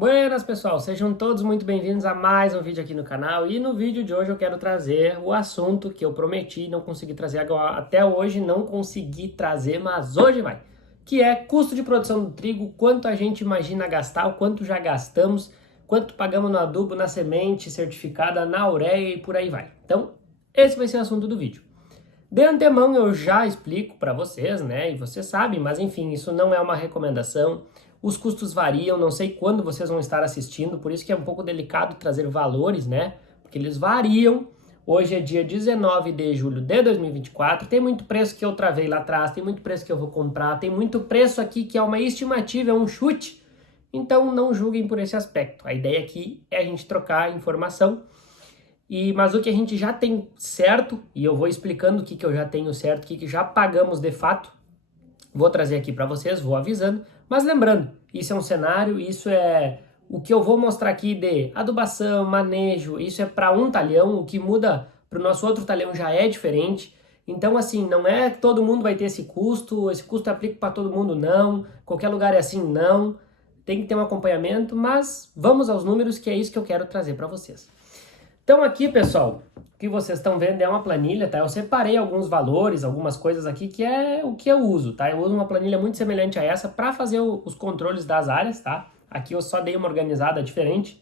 Buenas pessoal, sejam todos muito bem-vindos a mais um vídeo aqui no canal e no vídeo de hoje eu quero trazer o assunto que eu prometi não consegui trazer agora, até hoje não consegui trazer, mas hoje vai, que é custo de produção do trigo, quanto a gente imagina gastar, o quanto já gastamos, quanto pagamos no adubo, na semente certificada, na ureia e por aí vai. Então, esse vai ser o assunto do vídeo. De antemão eu já explico para vocês, né, e vocês sabem, mas enfim, isso não é uma recomendação. Os custos variam, não sei quando vocês vão estar assistindo, por isso que é um pouco delicado trazer valores, né? Porque eles variam. Hoje é dia 19 de julho de 2024, tem muito preço que eu travei lá atrás, tem muito preço que eu vou comprar, tem muito preço aqui que é uma estimativa, é um chute. Então não julguem por esse aspecto. A ideia aqui é a gente trocar informação. Mas o que a gente já tem certo, e eu vou explicando o que eu já tenho certo, o que já pagamos de fato, vou trazer aqui para vocês, vou avisando. Mas lembrando, isso é um cenário, isso é o que eu vou mostrar aqui de adubação, manejo, isso é para um talhão, o que muda para o nosso outro talhão já é diferente. Então, assim, não é que todo mundo vai ter esse custo aplica para todo mundo, não. Qualquer lugar é assim, não. Tem que ter um acompanhamento, mas vamos aos números, que é isso que eu quero trazer para vocês. Então aqui, pessoal, o que vocês estão vendo é uma planilha, tá? Eu separei alguns valores, algumas coisas aqui que é o que eu uso, tá? Eu uso uma planilha muito semelhante a essa para fazer os controles das áreas, tá? Aqui eu só dei uma organizada diferente,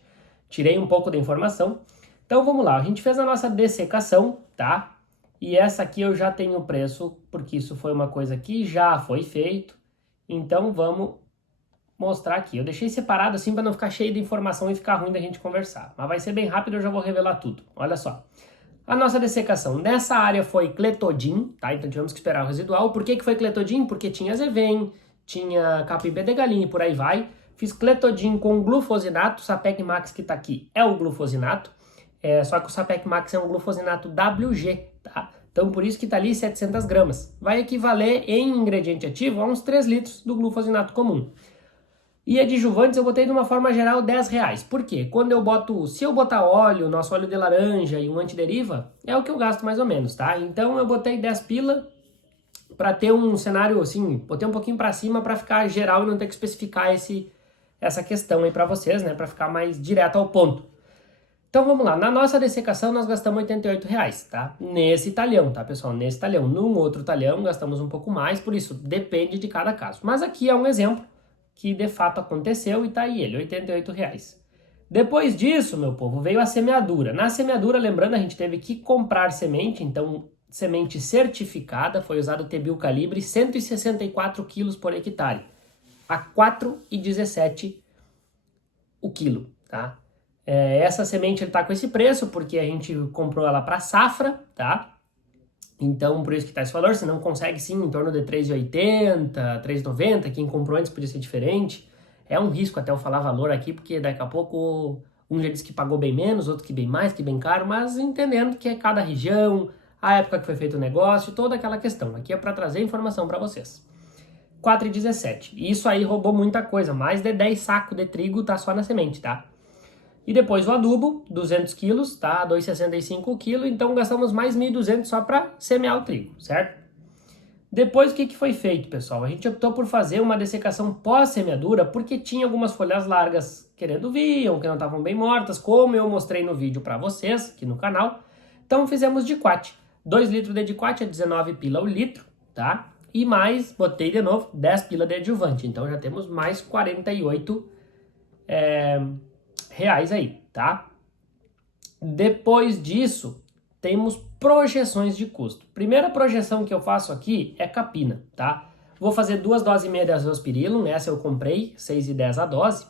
tirei um pouco da informação. Então vamos lá, a gente fez a nossa dessecação, tá? E essa aqui eu já tenho o preço, porque isso foi uma coisa que já foi feito. Então vamos mostrar aqui. Eu deixei separado assim para não ficar cheio de informação e ficar ruim da gente conversar. Mas vai ser bem rápido, eu já vou revelar tudo. Olha só. A nossa dessecação nessa área foi cletodin, tá? Então tivemos que esperar o residual. Por que foi cletodin? Porque tinha Zevem, tinha capim-pé de galinha e por aí vai. Fiz cletodin com glufosinato, o Sapec Max que tá aqui é o glufosinato. Só que o Sapec Max é um glufosinato WG, tá? Então por isso que tá ali 700 gramas. Vai equivaler em ingrediente ativo a uns 3 litros do glufosinato comum. E adjuvantes eu botei de uma forma geral R$10. Por quê? Se eu botar óleo, nosso óleo de laranja e um antideriva, é o que eu gasto mais ou menos, tá? Então eu botei 10 pila para ter um cenário assim, botei um pouquinho para cima para ficar geral e não ter que especificar essa questão aí para vocês, né? Para ficar mais direto ao ponto. Então vamos lá, na nossa dessecação nós gastamos R$88, tá? Nesse talhão, tá pessoal? Nesse talhão. Num outro talhão gastamos um pouco mais, por isso depende de cada caso. Mas aqui é um exemplo que de fato aconteceu e tá aí ele, R$88. Depois disso, meu povo, veio a semeadura. Na semeadura, lembrando, a gente teve que comprar semente, então semente certificada, foi usado Tebil Calibre, 164 quilos por hectare, a R$4,17 o quilo, tá? Essa semente ele tá com esse preço porque a gente comprou ela para safra, tá? Então, por isso que tá esse valor, você não consegue sim em torno de R$3,80, R$3,90, quem comprou antes podia ser diferente. É um risco até eu falar valor aqui, porque daqui a pouco um já disse que pagou bem menos, outro que bem mais, que bem caro, mas entendendo que é cada região, a época que foi feito o negócio, toda aquela questão. Aqui é para trazer informação para vocês. R$4,17. E isso aí roubou muita coisa, mais de 10 sacos de trigo tá só na semente, tá? E depois o adubo, 200 quilos, tá? R$2,65 o quilo, então gastamos mais 1.200 só para semear o trigo, certo? Depois o que foi feito, pessoal? A gente optou por fazer uma dessecação pós-semeadura porque tinha algumas folhas largas querendo vir, ou que não estavam bem mortas, como eu mostrei no vídeo para vocês, aqui no canal. Então fizemos diquat. 2 litros de diquat é 19 pila o litro, tá? E mais, botei de novo, 10 pila de adjuvante. Então já temos mais 48 reais aí, tá? Depois disso, temos projeções de custo. Primeira projeção que eu faço aqui é capina, tá? Vou fazer 2 doses e meia de azospirillum, essa eu comprei, 6,10 a dose.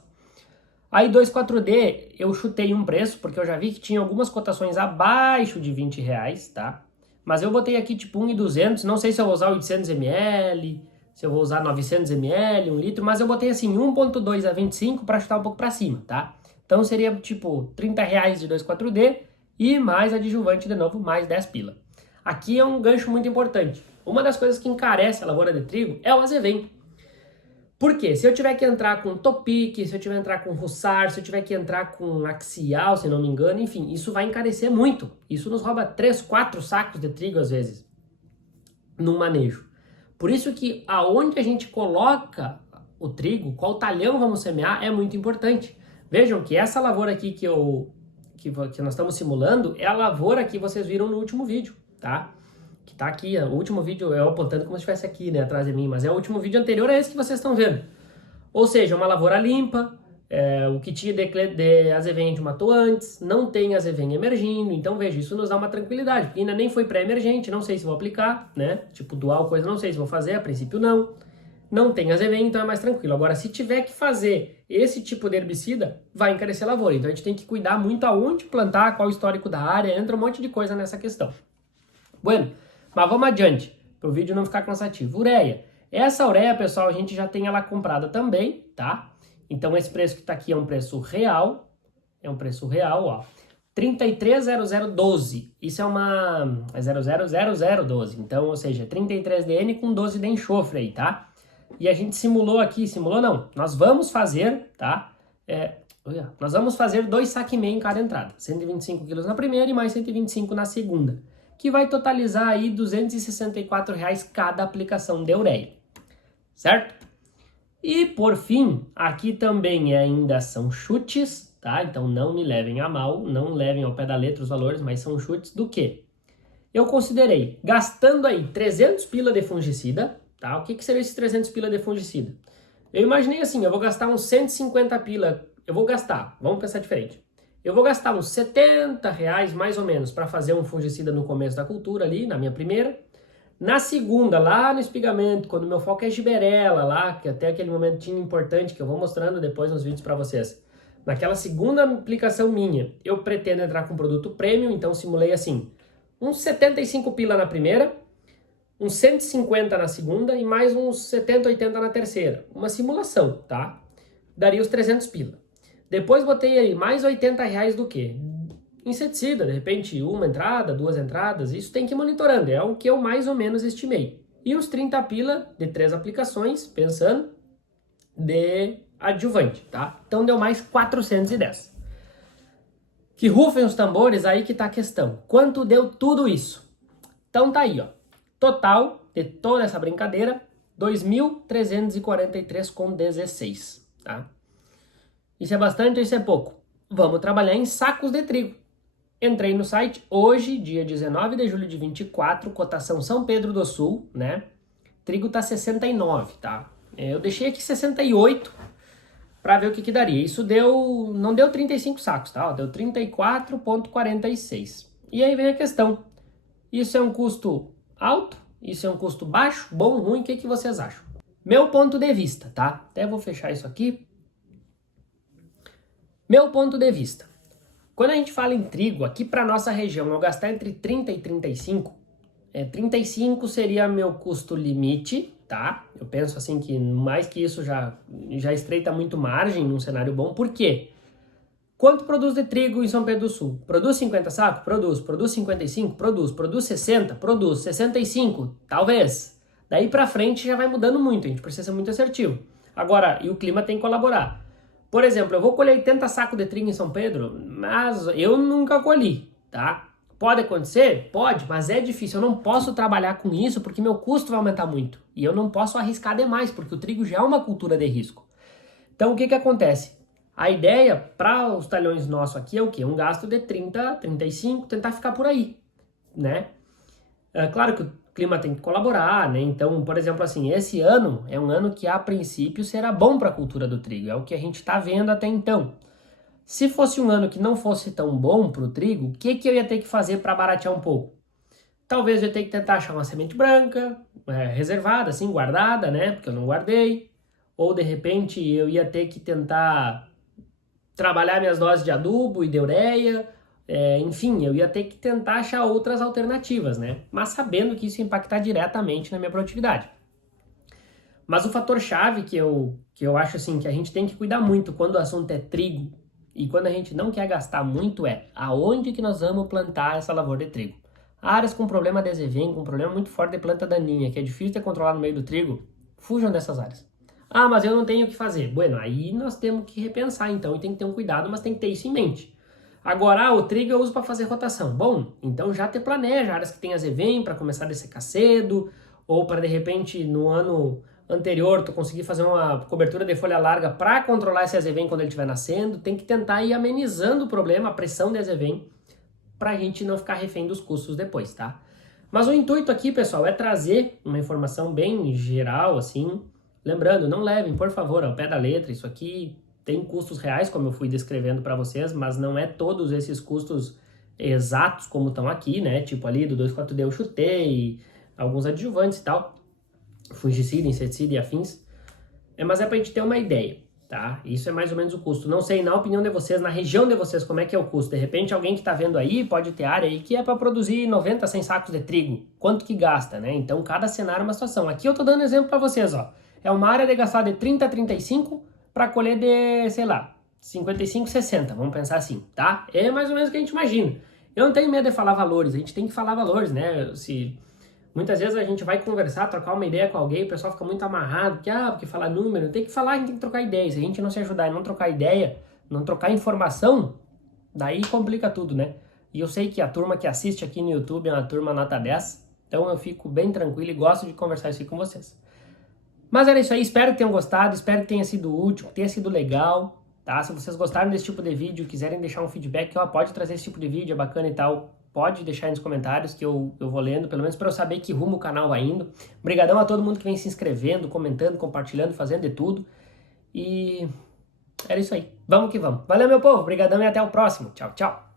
Aí 2,4-D eu chutei um preço, porque eu já vi que tinha algumas cotações abaixo de R$20, tá? Mas eu botei aqui tipo 1,200, não sei se eu vou usar 800 ml, se eu vou usar 900 ml, 1 litro, mas eu botei assim 1,2 a 25 para chutar um pouco para cima, tá? Então seria tipo R$30 de 2,4-D e mais adjuvante de novo, mais 10 pila. Aqui é um gancho muito importante. Uma das coisas que encarece a lavoura de trigo é o azevém. Por quê? Se eu tiver que entrar com topique, se eu tiver que entrar com russar, se eu tiver que entrar com axial, se não me engano, enfim, isso vai encarecer muito. Isso nos rouba 3, 4 sacos de trigo às vezes, num manejo. Por isso que aonde a gente coloca o trigo, qual talhão vamos semear, é muito importante. Vejam que essa lavoura aqui que nós estamos simulando é a lavoura que vocês viram no último vídeo, tá? Que tá aqui, ó, o último vídeo, eu apontando como se estivesse aqui, né, atrás de mim, mas é o último vídeo anterior a esse que vocês estão vendo. Ou seja, uma lavoura limpa, o que tinha de azevém a gente matou antes, não tem azevém emergindo, então veja, isso nos dá uma tranquilidade, porque ainda nem foi pré-emergente, não sei se vou aplicar, né, tipo dual coisa, não sei se vou fazer, a princípio não tem azevém, então é mais tranquilo. Agora, se tiver que fazer esse tipo de herbicida, vai encarecer a lavoura, então a gente tem que cuidar muito aonde plantar, qual o histórico da área, entra um monte de coisa nessa questão. Bueno, mas vamos adiante, para o vídeo não ficar cansativo. Ureia. Essa ureia, pessoal, a gente já tem ela comprada também, tá? Então esse preço que está aqui é um preço real, ó. 330012, isso é uma 000012, então, ou seja, 33DN com 12 de enxofre aí, tá? E a gente simulou aqui, simulou não, nós vamos fazer, tá? Nós vamos fazer 2 saque e meio em cada entrada, 125 quilos na primeira e mais 125 na segunda, que vai totalizar aí R$ 264 cada aplicação de ureia, certo? E por fim, aqui também ainda são chutes, tá? Então não me levem a mal, não levem ao pé da letra os valores, mas são chutes do quê? Eu considerei, gastando aí 300 pila de fungicida, tá? O que seria esses 300 pila de fungicida? Eu imaginei assim, eu vou gastar uns 150 pila, vamos pensar diferente. Eu vou gastar uns R$ 70 mais ou menos para fazer um fungicida no começo da cultura ali, na minha primeira. Na segunda, lá no espigamento, quando meu foco é giberela lá, que até aquele momentinho importante que eu vou mostrando depois nos vídeos para vocês. Naquela segunda aplicação minha, eu pretendo entrar com produto premium, então simulei assim, uns 75 pila na primeira, uns 150 na segunda e mais uns 70, 80 na terceira. Uma simulação, tá? Daria os 300 pila. Depois botei aí mais R$ 80 do quê? Inseticida, de repente uma entrada, 2 entradas, isso tem que ir monitorando, é o que eu mais ou menos estimei. E uns 30 pila de 3 aplicações, pensando, de adjuvante, tá? Então deu mais 410. Que rufem os tambores, aí que tá a questão. Quanto deu tudo isso? Então tá aí, ó. Total de toda essa brincadeira, 2.343,16, tá? Isso é bastante ou isso é pouco? Vamos trabalhar em sacos de trigo. Entrei no site hoje, dia 19 de julho de 24, cotação São Pedro do Sul, né? Trigo tá 69, tá? Eu deixei aqui 68 para ver o que daria. Isso não deu 35 sacos, tá? Deu 34,46. E aí vem a questão. Isso é um custo alto? Isso é um custo baixo? Bom, ruim? O que vocês acham? Meu ponto de vista, tá? Até vou fechar isso aqui. Meu ponto de vista. Quando a gente fala em trigo, aqui para nossa região, eu gastar entre 30 e 35, 35 seria meu custo limite, tá? Eu penso assim que mais que isso já estreita muito margem num cenário bom. Por quê? Quanto produz de trigo em São Pedro do Sul? Produz 50 sacos? Produz. Produz 55? Produz. Produz 60? Produz. 65? Talvez. Daí para frente já vai mudando muito, a gente precisa ser muito assertivo. Agora, e o clima tem que colaborar. Por exemplo, eu vou colher 80 sacos de trigo em São Pedro, mas eu nunca colhi, tá? Pode acontecer? Pode, mas é difícil. Eu não posso trabalhar com isso porque meu custo vai aumentar muito. E eu não posso arriscar demais, porque o trigo já é uma cultura de risco. Então, o que acontece? A ideia para os talhões nossos aqui é o quê? Um gasto de 30, 35, tentar ficar por aí, né? É claro que o clima tem que colaborar, né? Então, por exemplo, assim, esse ano é um ano que a princípio será bom para a cultura do trigo, é o que a gente está vendo até então. Se fosse um ano que não fosse tão bom para o trigo, o que eu ia ter que fazer para baratear um pouco? Talvez eu tenha que tentar achar uma semente branca, reservada, assim, guardada, né? Porque eu não guardei. Ou, de repente, eu ia ter que tentar trabalhar minhas doses de adubo e de ureia. Enfim, eu ia ter que tentar achar outras alternativas, né? Mas sabendo que isso ia impactar diretamente na minha produtividade. Mas o fator-chave que eu acho assim, que a gente tem que cuidar muito quando o assunto é trigo e quando a gente não quer gastar muito aonde que nós vamos plantar essa lavoura de trigo. Áreas com problema de azevém, com problema muito forte de planta daninha, que é difícil de controlar no meio do trigo, fujam dessas áreas. Ah, mas eu não tenho o que fazer. Bueno, aí nós temos que repensar então e tem que ter um cuidado, mas tem que ter isso em mente. Agora, o trigo eu uso para fazer rotação. Bom, então já te planeja áreas que tem azevém para começar a dessecar cedo, ou para de repente no ano anterior, tu conseguir fazer uma cobertura de folha larga para controlar esse azevém quando ele estiver nascendo, tem que tentar ir amenizando o problema, a pressão de azevém, para a gente não ficar refém dos custos depois, tá? Mas o intuito aqui, pessoal, é trazer uma informação bem geral, assim. Lembrando, não levem, por favor, ao pé da letra, isso aqui tem custos reais, como eu fui descrevendo para vocês, mas não é todos esses custos exatos como estão aqui, né? Tipo ali do 2,4-D eu chutei, alguns adjuvantes e tal, fungicida, inseticida e afins. Mas é pra gente ter uma ideia, tá? Isso é mais ou menos o custo. Não sei, na opinião de vocês, na região de vocês, como é que é o custo? De repente, alguém que tá vendo aí pode ter área aí que é para produzir 90, 100 sacos de trigo. Quanto que gasta, né? Então, cada cenário é uma situação. Aqui eu tô dando exemplo para vocês, ó. É uma área de gastar de 30 a 35 para colher de, sei lá, 55, 60. Vamos pensar assim, tá? É mais ou menos o que a gente imagina. Eu não tenho medo de falar valores. A gente tem que falar valores, né? Muitas vezes a gente vai conversar, trocar uma ideia com alguém, o pessoal fica muito amarrado, porque falar número, tem que falar, a gente tem que trocar ideia. Se a gente não se ajudar e não trocar ideia, não trocar informação, daí complica tudo, né? E eu sei que a turma que assiste aqui no YouTube é uma turma nota 10, então eu fico bem tranquilo e gosto de conversar isso aqui com vocês. Mas era isso aí, espero que tenham gostado, espero que tenha sido útil, que tenha sido legal, tá? Se vocês gostaram desse tipo de vídeo, quiserem deixar um feedback, pode trazer esse tipo de vídeo, é bacana e tal, pode deixar aí nos comentários que eu vou lendo, pelo menos para eu saber que rumo o canal vai indo. Obrigadão a todo mundo que vem se inscrevendo, comentando, compartilhando, fazendo de tudo. E era isso aí. Vamos que vamos. Valeu, meu povo. Obrigadão e até o próximo. Tchau, tchau.